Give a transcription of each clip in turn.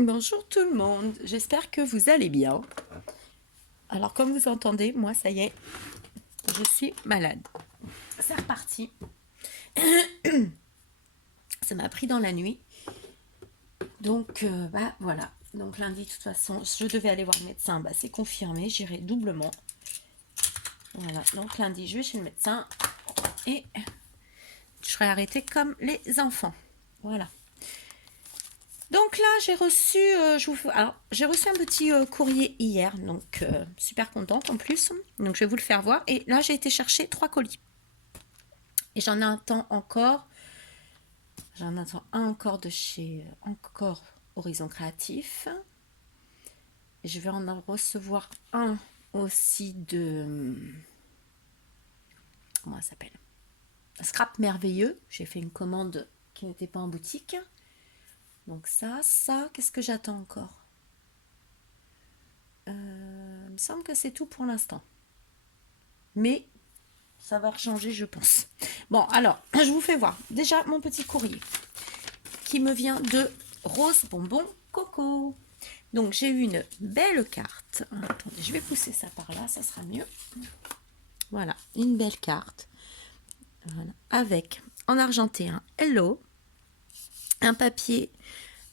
Bonjour tout le monde, j'espère que vous allez bien. Alors comme vous entendez, moi ça y est, je suis malade. C'est reparti. Ça m'a pris dans la nuit. Donc voilà. Donc lundi de toute façon, je devais aller voir le médecin, c'est confirmé, j'irai doublement. Voilà, donc lundi je vais chez le médecin et je serai arrêtée comme les enfants. Voilà. Donc là, j'ai reçu, j'ai reçu un petit courrier hier, donc super contente en plus. Donc je vais vous le faire voir. Et là, j'ai été chercher 3 colis. Et j'en attends un encore de chez encore Horizon Créatif. Et je vais en recevoir un aussi de, comment ça s'appelle, Scrap Merveilleux. J'ai fait une commande qui n'était pas en boutique. Donc ça, qu'est-ce que j'attends encore? Il me semble que c'est tout pour l'instant. Mais ça va changer, je pense. Bon, alors, je vous fais voir. Déjà, mon petit courrier qui me vient de Rose Bonbon Coco. Donc, j'ai eu une belle carte. Attendez, je vais pousser ça par là, ça sera mieux. Voilà, une belle carte. Voilà, avec, en argenté, un Hello. Un papier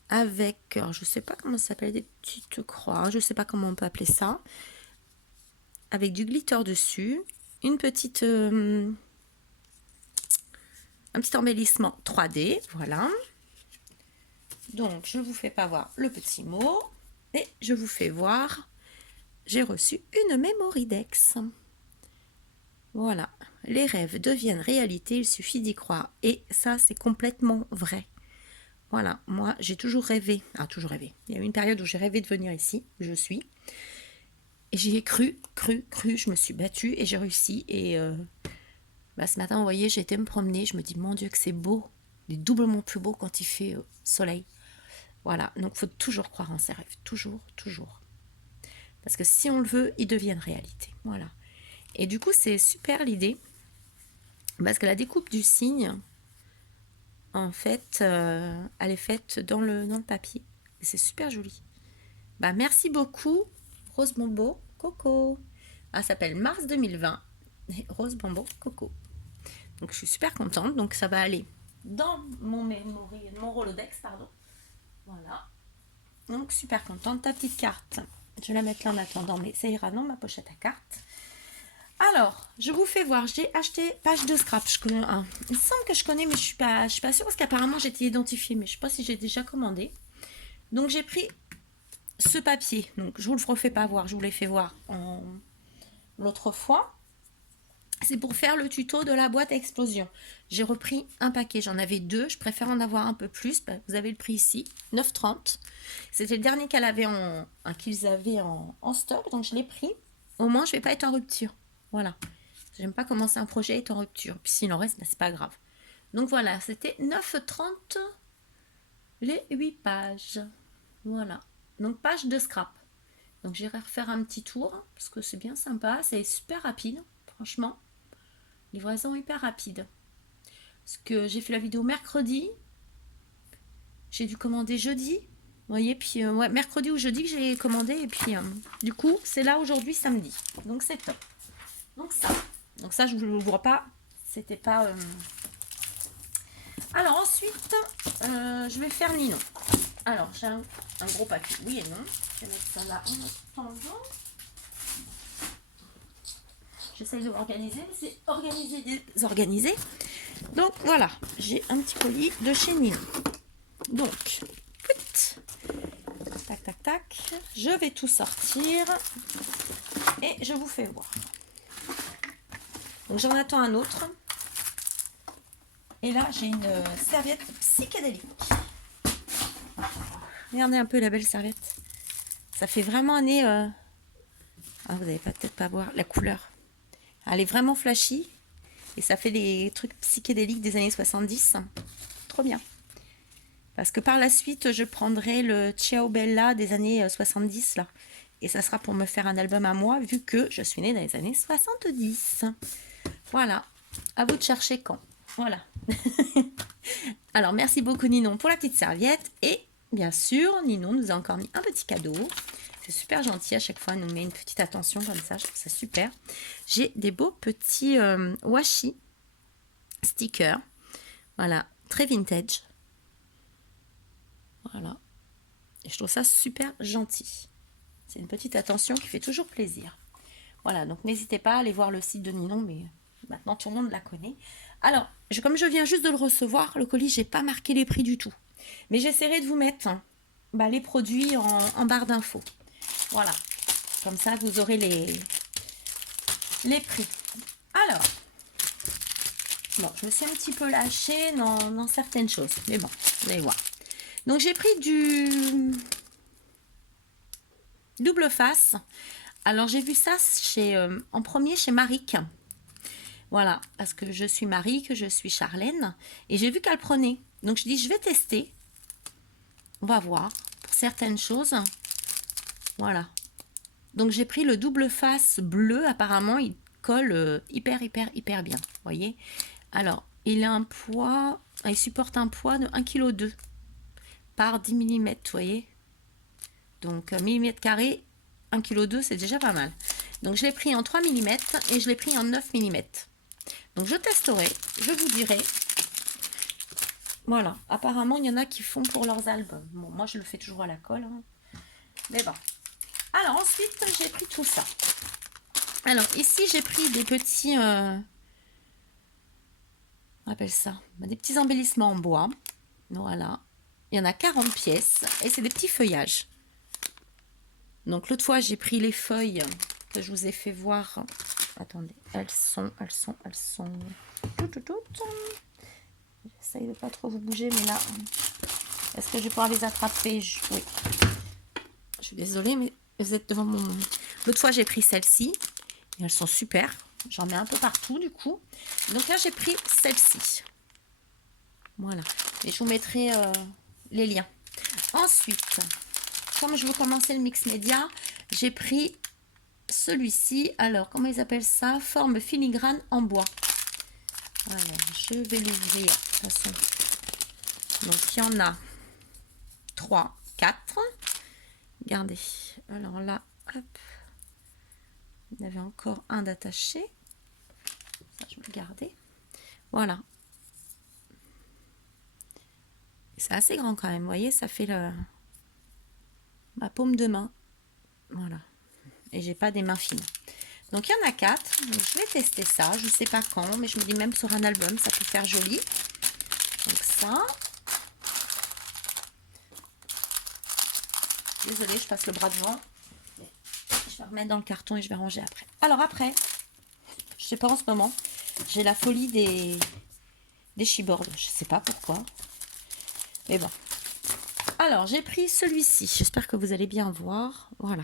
avec, alors je sais pas comment ça s'appelle, des petites croix, je sais pas comment on peut appeler ça, avec du glitter dessus, une petite, un petit embellissement 3D, voilà. Donc je vous fais pas voir le petit mot et je vous fais voir, j'ai reçu une Mémoridex. Voilà, les rêves deviennent réalité, il suffit d'y croire, et ça c'est complètement vrai. Voilà, moi j'ai toujours rêvé, il y a eu une période où j'ai rêvé de venir ici, où je suis, et j'y ai cru, je me suis battue et j'ai réussi. Et ce matin, vous voyez, j'ai été me promener, je me dis, mon Dieu que c'est beau, il est doublement plus beau quand il fait soleil. Voilà, donc il faut toujours croire en ses rêves, toujours, toujours. Parce que si on le veut, ils deviennent réalité, voilà. Et du coup, c'est super l'idée, parce que la découpe du cygne, en fait, elle est faite dans le papier. Et c'est super joli. Merci beaucoup, Rose Bonbon Coco. Elle s'appelle Mars 2020. Et Rose Bonbon Coco. Donc je suis super contente. Donc ça va aller dans mon Rolodex, pardon. Voilà. Donc super contente. Ta petite carte, je vais la mettre là en attendant, mais ça ira dans ma pochette à cartes. Alors, je vous fais voir, j'ai acheté page de scrap. Je connais un. Il me semble que je connais, mais je suis pas sûre parce qu'apparemment j'ai été identifiée, mais je sais pas si j'ai déjà commandé. Donc j'ai pris ce papier. Donc je vous le refais pas voir, je vous l'ai fait voir l'autre fois. C'est pour faire le tuto de la boîte à explosion. J'ai repris un paquet, j'en avais 2, je préfère en avoir un peu plus. Vous avez le prix ici, 9,30. C'était le dernier qu'ils avaient en stock, donc je l'ai pris. Au moins, je vais pas être en rupture. Voilà. J'aime pas commencer un projet et être en rupture. Puis s'il en reste, c'est pas grave. Donc voilà, c'était 9,30 les 8 pages. Voilà. Donc page de scrap. Donc j'irai refaire un petit tour parce que c'est bien sympa, c'est super rapide, franchement. Livraison hyper rapide. Parce que j'ai fait la vidéo mercredi, j'ai dû commander jeudi. Vous voyez, puis mercredi ou jeudi que j'ai commandé, et puis du coup, c'est là aujourd'hui samedi. Donc c'est top. Donc ça, je ne vous le vois pas. C'était pas. Alors ensuite, je vais faire Ninon. Alors j'ai un gros papier, oui et non. Je vais mettre ça là en attendant. J'essaye de m'organiser, mais c'est organisé, désorganisé. Donc voilà, j'ai un petit colis de chez Ninon. Donc, tac, tac, tac. Je vais tout sortir et je vous fais voir. Donc j'en attends un autre. Et là, j'ai une serviette psychédélique. Regardez un peu la belle serviette. Ça fait vraiment un nez... vous n'allez peut-être pas voir la couleur. Elle est vraiment flashy. Et ça fait des trucs psychédéliques des années 70. Trop bien. Parce que par la suite, je prendrai le Ciao Bella des années 70. Là. Et ça sera pour me faire un album à moi, vu que je suis née dans les années 70. Voilà. À vous de chercher quand. Voilà. Alors, merci beaucoup Ninon pour la petite serviette. Et bien sûr, Ninon nous a encore mis un petit cadeau. C'est super gentil, à chaque fois, elle nous met une petite attention comme ça, je trouve ça super. J'ai des beaux petits washi stickers. Voilà, très vintage. Voilà. Et je trouve ça super gentil. C'est une petite attention qui fait toujours plaisir. Voilà, donc n'hésitez pas à aller voir le site de Ninon, mais maintenant tout le monde la connaît. Alors, comme je viens juste de le recevoir, le colis, j'ai pas marqué les prix du tout. Mais j'essaierai de vous mettre les produits en barre d'infos. Voilà, comme ça vous aurez les prix. Alors, bon, je me suis un petit peu lâchée dans certaines choses, mais bon, vous allez voir. Donc j'ai pris du double face. Alors j'ai vu ça en premier chez Maric. Voilà, parce que je suis Maric, je suis Charlène, et j'ai vu qu'elle prenait. Donc je dis, je vais tester. On va voir pour certaines choses. Voilà. Donc j'ai pris le double face bleu. Apparemment, il colle hyper bien. Vous voyez. Alors, il a un poids, il supporte un poids de 1,2 kg par 10 mm. Vous voyez. Donc, millimètre carré, 1,2 kg, c'est déjà pas mal. Donc, je l'ai pris en 3 mm et je l'ai pris en 9 mm. Donc, je testerai. Je vous dirai. Voilà. Apparemment, il y en a qui font pour leurs albums. Bon, moi, je le fais toujours à la colle. Hein. Mais bon. Alors, ensuite, j'ai pris tout ça. Alors, ici, j'ai pris des petits... on appelle ça des petits embellissements en bois. Voilà. Il y en a 40 pièces. Et c'est des petits feuillages. Donc, l'autre fois, j'ai pris les feuilles que je vous ai fait voir. Attendez. Elles sont... J'essaye de pas trop vous bouger, mais là... Est-ce que je vais pouvoir les attraper? Oui. Je suis désolée, mais vous êtes devant mon... L'autre fois, j'ai pris celle-ci. Et elles sont super. J'en mets un peu partout, du coup. Donc là, j'ai pris celle-ci. Voilà. Et je vous mettrai les liens. Ensuite, comme je veux commencer le mix média, j'ai pris celui-ci. Alors, comment ils appellent ça? Forme filigrane en bois. Alors, je vais l'ouvrir. De toute façon. Donc, il y en a 3, 4. Regardez. Alors là, hop. Il y avait encore un d'attaché. Ça, je vais le garder. Voilà. C'est assez grand quand même. Vous voyez, ça fait ma paume de main. Voilà. Et j'ai pas des mains fines. Donc, il y en a 4. Donc, je vais tester ça. Je sais pas quand, mais je me dis même sur un album, ça peut faire joli. Donc, ça. Désolée, je passe le bras devant. Je vais remettre dans le carton et je vais ranger après. Alors, après, je sais pas en ce moment, j'ai la folie des chipboards. Je sais pas pourquoi. Mais bon. Alors, j'ai pris celui-ci. J'espère que vous allez bien voir. Voilà.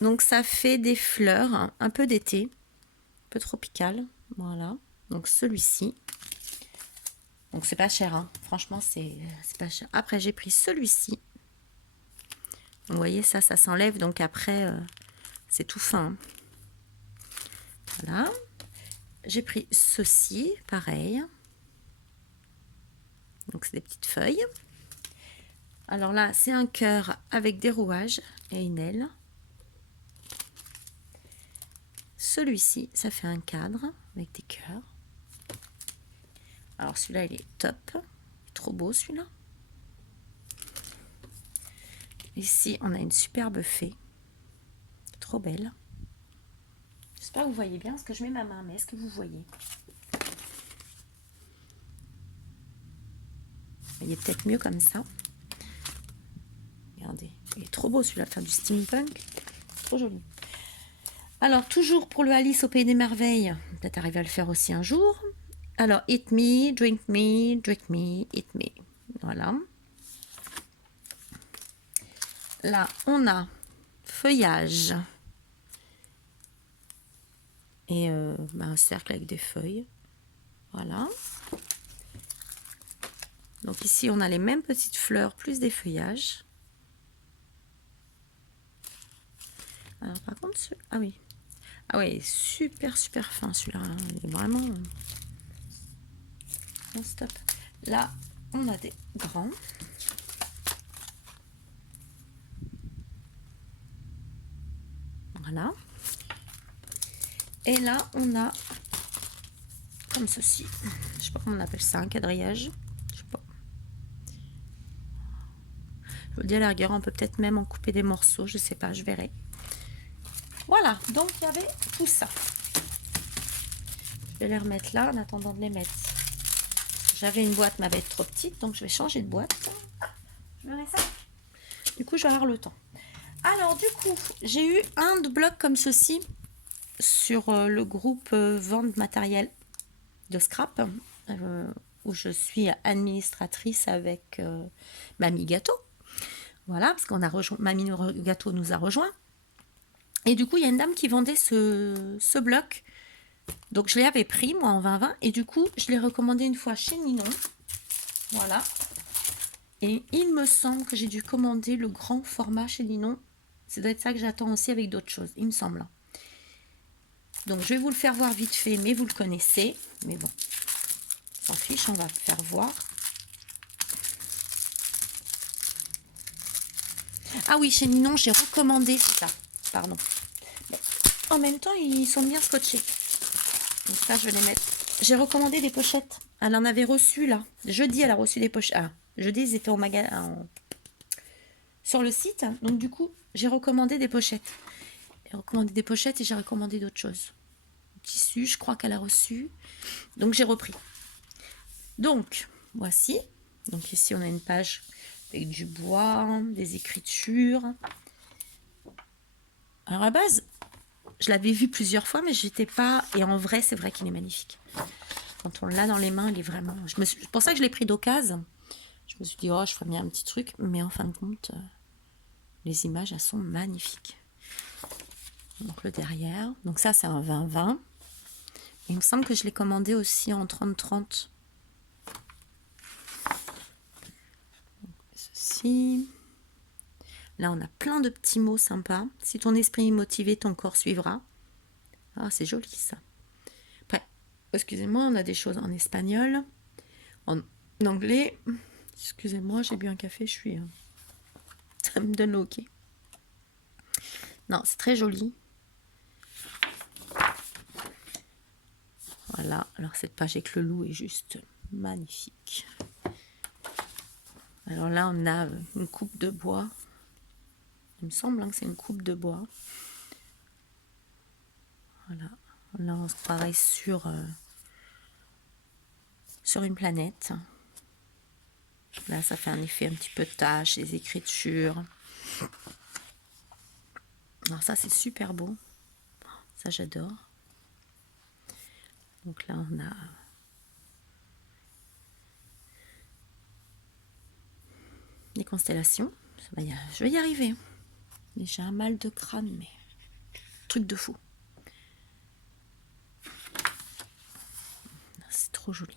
Donc, ça fait des fleurs, un peu d'été, un peu tropical. Voilà. Donc, celui-ci. Donc, c'est pas cher. Hein. Franchement, c'est pas cher. Après, j'ai pris celui-ci. Vous voyez, ça s'enlève. Donc, après, c'est tout fin. Voilà. J'ai pris ceci, pareil. Donc, c'est des petites feuilles. Alors là, c'est un cœur avec des rouages et une aile. Celui-ci, ça fait un cadre avec des cœurs. Alors celui-là, il est top. Trop beau celui-là. Ici, on a une superbe fée. Trop belle. J'espère que vous voyez bien parce que je mets ma main, mais est-ce que vous voyez? Vous voyez peut-être mieux comme ça. Regardez, il est trop beau celui-là, faire du steampunk. Trop joli. Alors, toujours pour le Alice au Pays des Merveilles, peut-être arriver à le faire aussi un jour. Alors, eat me, drink me, eat me. Voilà. Là, on a feuillage. Et un cercle avec des feuilles. Voilà. Donc ici, on a les mêmes petites fleurs, plus des feuillages. Alors, par contre, ah oui. Ah oui, super fin celui-là. Il est vraiment non stop. Là, on a des grands. Voilà. Et là, on a comme ceci. Je sais pas comment on appelle ça, un quadrillage. Je sais pas. Je vous dis à la rigueur, on peut peut-être même en couper des morceaux. Je sais pas, je verrai. Voilà, donc il y avait tout ça. Je vais les remettre là en attendant de les mettre. J'avais une boîte, mais elle va être trop petite, donc je vais changer de boîte. Je verrai ça. Du coup, je vais avoir le temps. Alors, du coup, j'ai eu un de bloc comme ceci sur le groupe vente matériel de scrap, où je suis administratrice avec Mamie Gâteau. Voilà, parce qu'on a rejoint, Mamie Gâteau nous a rejoint. Et du coup, il y a une dame qui vendait ce bloc. Donc, je l'avais pris, moi, en 2020. Et du coup, je l'ai recommandé une fois chez Ninon. Voilà. Et il me semble que j'ai dû commander le grand format chez Ninon. Ça doit être ça que j'attends aussi avec d'autres choses, il me semble. Donc, je vais vous le faire voir vite fait, mais vous le connaissez. Mais bon, s'en fiche, on va le faire voir. Ah oui, chez Ninon, j'ai recommandé, c'est ça. Pardon. Mais en même temps, ils sont bien scotchés. Donc ça, je vais les mettre. J'ai recommandé des pochettes. Elle en avait reçu, là. Jeudi, elle a reçu des pochettes. Ah, jeudi, ils étaient au magasin, sur le site. Donc, du coup, j'ai recommandé des pochettes. J'ai recommandé des pochettes et j'ai recommandé d'autres choses. Tissu, je crois qu'elle a reçu. Donc, j'ai repris. Donc, voici. Donc, ici, on a une page avec du bois, des écritures. Alors, à la base, je l'avais vu plusieurs fois, mais j'étais pas... Et en vrai, c'est vrai qu'il est magnifique. Quand on l'a dans les mains, il est vraiment... C'est pour ça que je l'ai pris d'occasion. Je me suis dit, oh, je ferais bien un petit truc. Mais en fin de compte, les images, elles sont magnifiques. Donc, le derrière. Donc, ça, c'est un 20-20. Il me semble que je l'ai commandé aussi en 30-30. Ceci. Là, on a plein de petits mots sympas. Si ton esprit est motivé, ton corps suivra. Ah, c'est joli, ça. Après, excusez-moi, on a des choses en espagnol, en anglais. Excusez-moi, j'ai bu un café, je suis... ça me donne ok. Non, c'est très joli. Voilà, alors cette page avec le loup est juste magnifique. Alors là, on a une coupe de bois. Il me semble que c'est une coupe de bois. Voilà. Là, on se croirait sur une planète. Là, ça fait un effet un petit peu de tache, les écritures. Alors ça, c'est super beau. Ça, j'adore. Donc là, on a... des constellations. Je vais y arriver. Mais j'ai un mal de crâne, mais... truc de fou. C'est trop joli.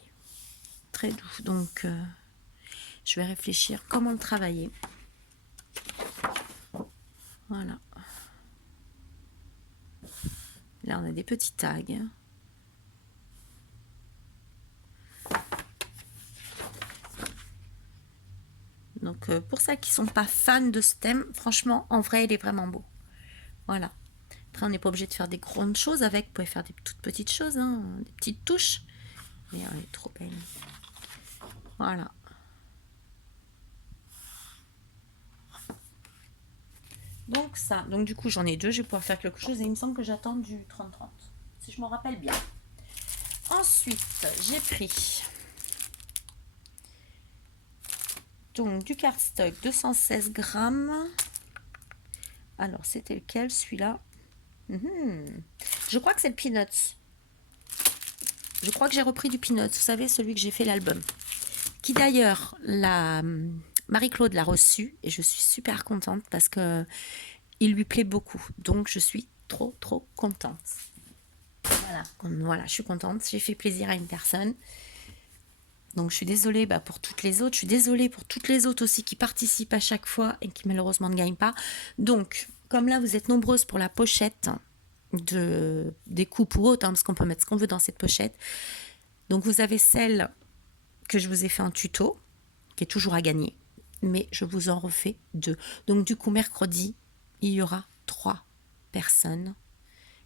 Très doux. Donc, je vais réfléchir comment le travailler. Voilà. Là, on a des petits tags. Donc, pour ceux qui ne sont pas fans de ce thème, franchement, en vrai, il est vraiment beau. Voilà. Après, on n'est pas obligé de faire des grandes choses avec. Vous pouvez faire des toutes petites choses, hein, des petites touches. Mais elle est trop belle. Voilà. Donc ça, donc du coup j'en ai deux, je vais pouvoir faire quelque chose et il me semble que j'attends du 30-30, si je m'en rappelle bien. Ensuite, j'ai pris donc du cardstock 216 grammes. Alors c'était lequel celui-là? Je crois que c'est le Peanuts. Je crois que j'ai repris du Peanuts, vous savez, celui que j'ai fait l'album. Qui d'ailleurs, Marie-Claude l'a reçu et je suis super contente parce que il lui plaît beaucoup. Donc je suis trop contente. Voilà, je suis contente. J'ai fait plaisir à une personne. Donc je suis désolée pour toutes les autres. Je suis désolée pour toutes les autres aussi qui participent à chaque fois et qui malheureusement ne gagnent pas. Donc, comme là vous êtes nombreuses pour la pochette des coupes ou autres, parce qu'on peut mettre ce qu'on veut dans cette pochette. Donc vous avez celle que je vous ai fait en tuto, qui est toujours à gagner. Mais je vous en refais 2. Donc du coup, mercredi, il y aura 3 personne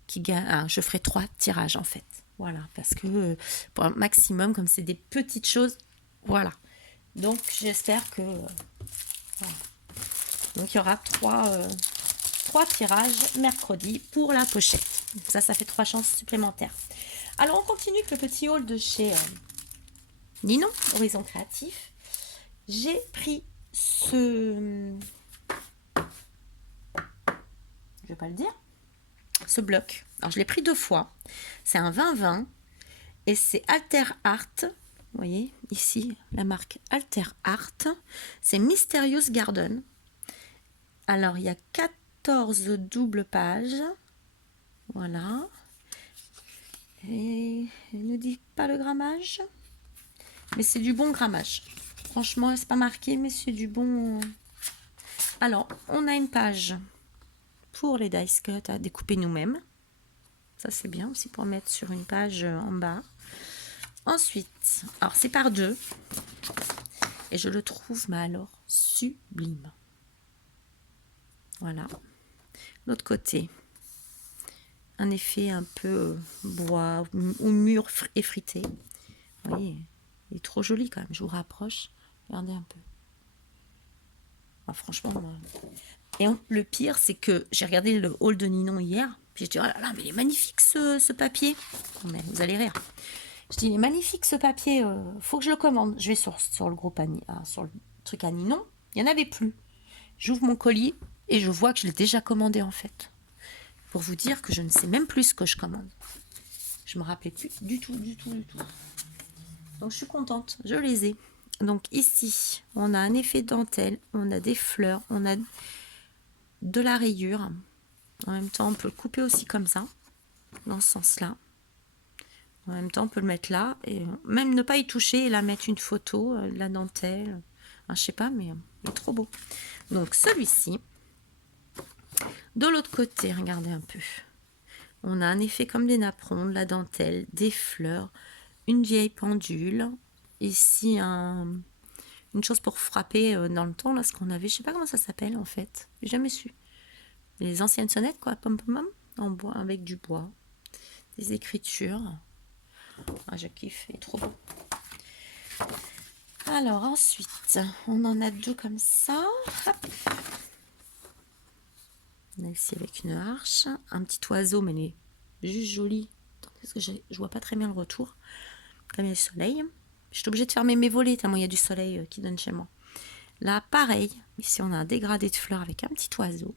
qui gagne. Ah, je ferai 3 tirages en fait. Voilà, parce que pour un maximum, comme c'est des petites choses, voilà. Donc j'espère que voilà. Donc il y aura 3 tirages mercredi pour la pochette. Ça fait 3 chances supplémentaires. Alors on continue avec le petit haul de chez Ninon, Horizon Créatif. J'ai pris ce... Je vais pas le dire. Ce bloc. Alors je l'ai pris 2 fois. C'est un 20-20 et c'est Alter Art. Vous voyez ici la marque Alter Art. C'est Mysterious Garden. Alors il y a 14 doubles pages. Voilà. Et il ne dit pas le grammage. Mais c'est du bon grammage. Franchement, c'est pas marqué, mais c'est du bon. Alors, on a une page pour les dice cuts à découper nous-mêmes. Ça, c'est bien aussi pour mettre sur une page en bas. Ensuite, alors c'est par 2. Et je le trouve, mais alors, sublime. Voilà. L'autre côté, un effet un peu bois ou mur effrité. Vous voyez, il est trop joli quand même. Je vous rapproche. Regardez un peu. Ah, franchement, et le pire, c'est que j'ai regardé le haul de Ninon hier. Puis je dis, oh là là, mais il est magnifique ce papier. Mais vous allez rire. Je dis, il est magnifique ce papier. Faut que je le commande. Je vais sur le groupe sur le truc à Ninon. Il n'y en avait plus. J'ouvre mon colis et je vois que je l'ai déjà commandé en fait. Pour vous dire que je ne sais même plus ce que je commande. Je me rappelais plus du tout. Donc je suis contente. Je les ai. Donc ici, on a un effet dentelle, on a des fleurs, on a de la rayure. En même temps, on peut le couper aussi comme ça, dans ce sens-là. En même temps, on peut le mettre là, et même ne pas y toucher, et là mettre une photo, de la dentelle. Enfin, je sais pas, mais il est trop beau. Donc celui-ci. De l'autre côté, regardez un peu. On a un effet comme des napperons, de la dentelle, des fleurs, une vieille pendule. Ici, une chose pour frapper dans le temps, là, ce qu'on avait, je sais pas comment ça s'appelle en fait, j'ai jamais su. Les anciennes sonnettes, quoi, pom pom pom, en bois, avec du bois, des écritures. Ah, je kiffe, il est trop beau. Alors ensuite, on en a 2 comme ça. Hop. On a ici avec une arche, un petit oiseau, mais il est juste joli. Parce que je vois pas très bien le retour. Comme il y a le soleil. Je suis obligée de fermer mes volets tellement il y a du soleil qui donne chez moi. Là, pareil. Ici, on a un dégradé de fleurs avec un petit oiseau.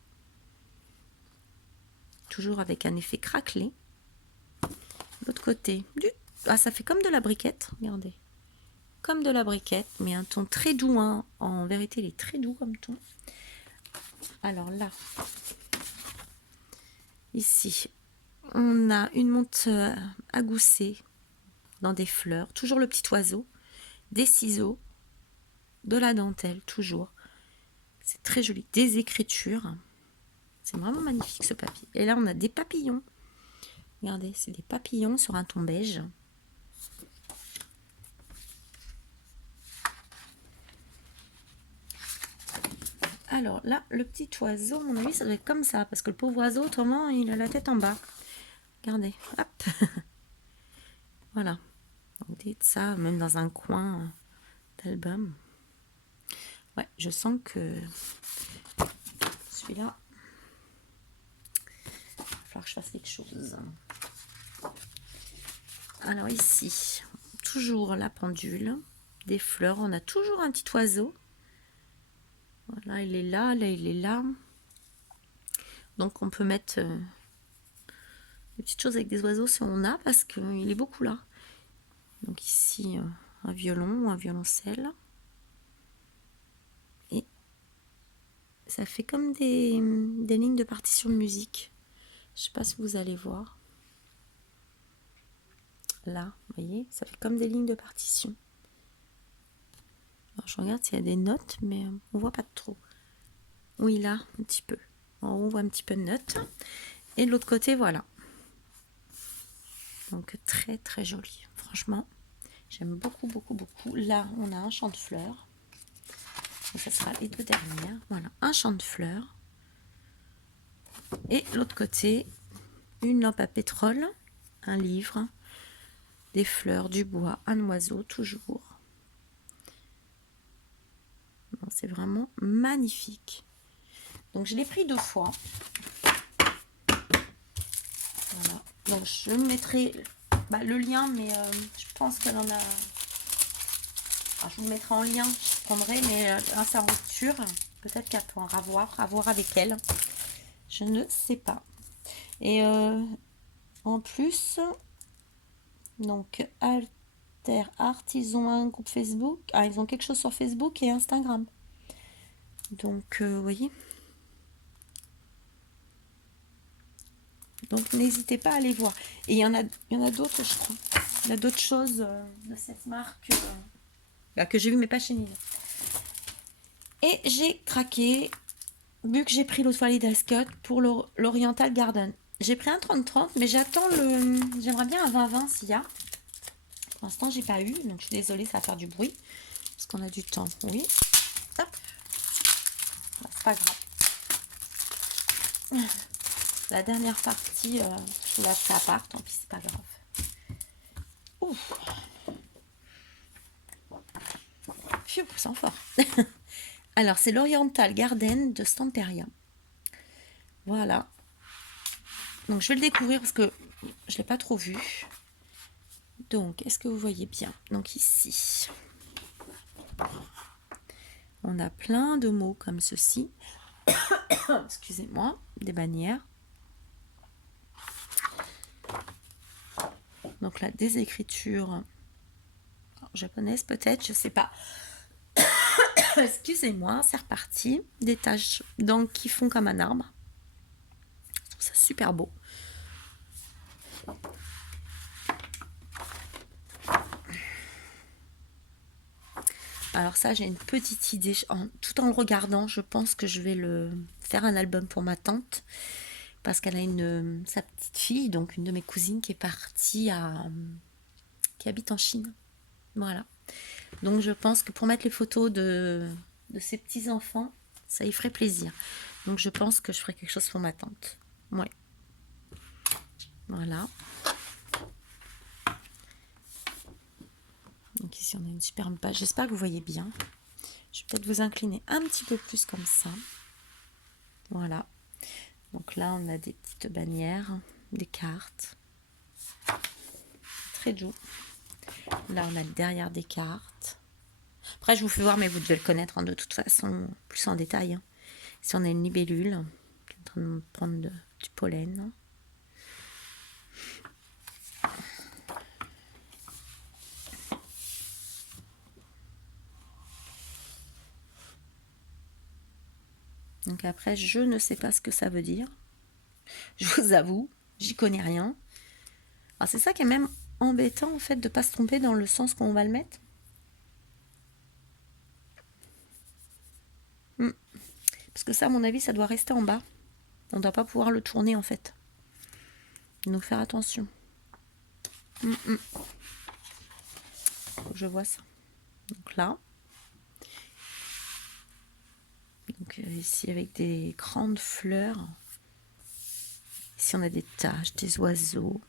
Toujours avec un effet craquelé. L'autre côté, ça fait comme de la briquette. Regardez. Comme de la briquette, mais un ton très doux. Hein. En vérité, il est très doux comme ton. Alors là, ici, on a une menthe à gousset dans des fleurs. Toujours le petit oiseau. Des ciseaux. De la dentelle, toujours. C'est très joli. Des écritures. C'est vraiment magnifique ce papier. Et là, on a des papillons. Regardez, c'est des papillons sur un ton beige. Alors là, le petit oiseau, à mon avis, ça doit être comme ça. Parce que le pauvre oiseau, autrement, il a la tête en bas. Regardez, hop. Voilà. Donc, dites ça, même dans un coin d'album. Ouais, je sens que celui-là, il va falloir que je fasse quelque chose. Alors ici, toujours la pendule, des fleurs. On a toujours un petit oiseau. Voilà, il est là, là, il est là. Donc on peut mettre des petites choses avec des oiseaux si on a, parce qu'il est beaucoup là. Donc ici, un violon ou un violoncelle. Et ça fait comme des lignes de partition de musique. Je sais pas si vous allez voir. Là, vous voyez, ça fait comme des lignes de partition. Alors, je regarde s'il y a des notes, mais on voit pas trop. Oui, là, un petit peu. En haut, on voit un petit peu de notes. Et de l'autre côté, voilà. Donc, très, très joli. Franchement, j'aime beaucoup, beaucoup, beaucoup. Là, on a un champ de fleurs. Et ça sera les 2 dernières. Voilà, un champ de fleurs. Et l'autre côté, une lampe à pétrole, un livre, des fleurs, du bois, un oiseau, toujours. C'est vraiment magnifique. Donc je l'ai pris 2 fois. Voilà. Donc je mettrai le lien, mais je pense qu'elle en a... Alors, je vous le mettrai en lien, je prendrai, mais grâce à rupture, peut-être qu'elle pourra à voir avec elle. Je ne sais pas. Et en plus, donc Alter Art, ils ont un groupe Facebook. Ah, ils ont quelque chose sur Facebook et Instagram. Donc, vous voyez. Donc, n'hésitez pas à aller voir. Et il y en a d'autres, je crois. Il y a d'autres choses de cette marque que j'ai vu, mais pas chez Nina. Et j'ai craqué, vu que j'ai pris l'autre fois les Dascott pour l'Oriental Garden. J'ai pris un 30-30, mais j'attends le... J'aimerais bien un 20-20 s'il y a. Pour l'instant, j'ai pas eu, donc je suis désolée, ça va faire du bruit. Parce qu'on a du temps, oui. Hop. C'est pas grave. La dernière partie, je vous lâche à part, tant pis, c'est pas grave. Ouf. Pfiou, sans fort. Alors, c'est l'Oriental Garden de Stamperia. Voilà. Donc, je vais le découvrir parce que je ne l'ai pas trop vu. Donc, est-ce que vous voyez bien? Donc, ici, on a plein de mots comme ceci. Excusez-moi, des bannières. Donc là, des écritures japonaises peut-être, je sais pas. Excusez-moi, c'est reparti. Des taches donc qui font comme un arbre. Je trouve ça super beau. Alors ça, j'ai une petite idée. Tout en le regardant, je pense que je vais le faire un album pour ma tante. Parce qu'elle a sa petite fille, donc une de mes cousines qui est partie qui habite en Chine. Voilà. Donc je pense que pour mettre les photos de ses petits-enfants, ça y ferait plaisir. Donc je pense que je ferai quelque chose pour ma tante. Ouais. Voilà. Donc ici on a une superbe page. J'espère que vous voyez bien. Je vais peut-être vous incliner un petit peu plus comme ça. Voilà. Donc là on a des petites bannières, des cartes. Très doux. Là on a le derrière des cartes. Après je vous fais voir, mais vous devez le connaître de toute façon, plus en détail. Ici on a une libellule qui est en train de prendre du pollen. Donc après, je ne sais pas ce que ça veut dire. Je vous avoue, j'y connais rien. Alors c'est ça qui est même embêtant en fait de ne pas se tromper dans le sens qu'on va le mettre. Parce que ça, à mon avis, ça doit rester en bas. On ne doit pas pouvoir le tourner en fait. Donc faire attention. Faut que je vois ça. Donc là. Donc ici avec des grandes fleurs. Ici on a des taches, des oiseaux.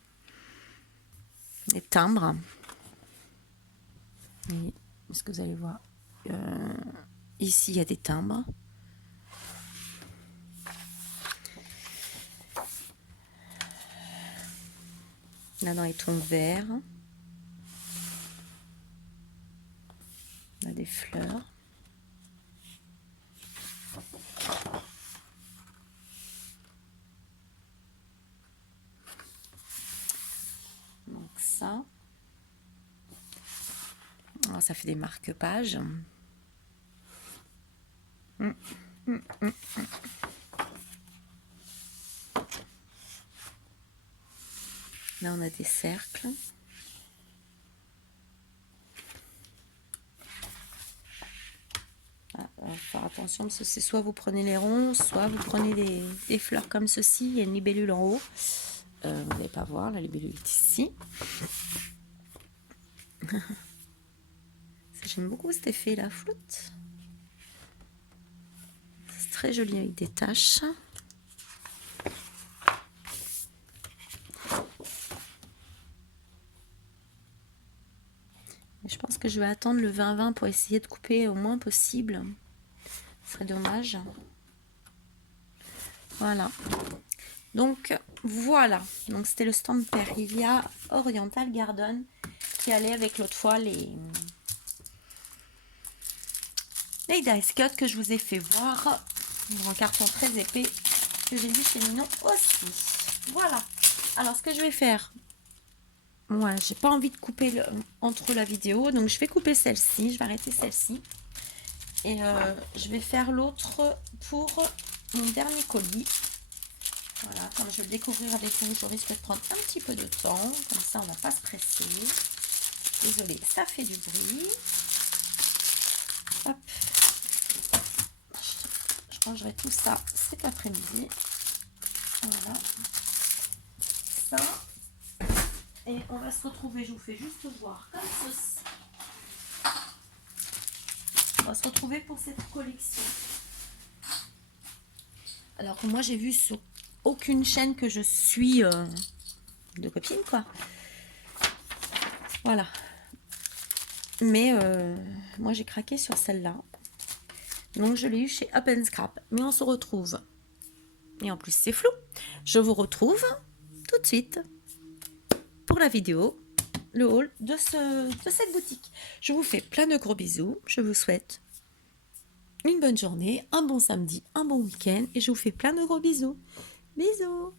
Des timbres. Est-ce que vous allez voir ici il y a des timbres. Là dans les tons verts. On a des fleurs. Donc ça. Alors, ça fait des marque-pages. Là, on a des cercles. Faire attention parce que c'est soit vous prenez les ronds, soit vous prenez des fleurs comme ceci. Il y a une libellule en haut. Vous n'allez pas voir, la libellule est ici. J'aime beaucoup cet effet, la flotte. C'est très joli avec des taches. que je vais attendre le 20-20 pour essayer de couper au moins possible. Ce serait dommage. Voilà. Donc, voilà. Donc, c'était le stand Perilia Oriental Garden qui allait avec l'autre fois les dice cut que je vous ai fait voir. Un carton très épais que j'ai vu chez Ninon aussi. Voilà. Alors, ce que je vais faire... Ouais, j'ai pas envie de couper entre la vidéo. Donc, je vais couper celle-ci. Je vais arrêter celle-ci. Et je vais faire l'autre pour mon dernier colis. Voilà, comme je vais le découvrir avec vous, je risque de prendre un petit peu de temps. Comme ça, on va pas se presser. Désolée, ça fait du bruit. Hop. Je rangerai tout ça cet après-midi. Voilà. Ça. Et on va se retrouver, je vous fais juste voir comme ceci. On va se retrouver pour cette collection. Alors que moi, j'ai vu sur aucune chaîne que je suis de copine, quoi. Voilà. Mais moi, j'ai craqué sur celle-là. Donc, je l'ai eu chez Up and Scrap. Mais on se retrouve. Et en plus, c'est flou. Je vous retrouve tout de suite pour la vidéo, le haul de cette boutique. Je vous fais plein de gros bisous. Je vous souhaite une bonne journée, un bon samedi, un bon week-end. Et je vous fais plein de gros bisous. Bisous!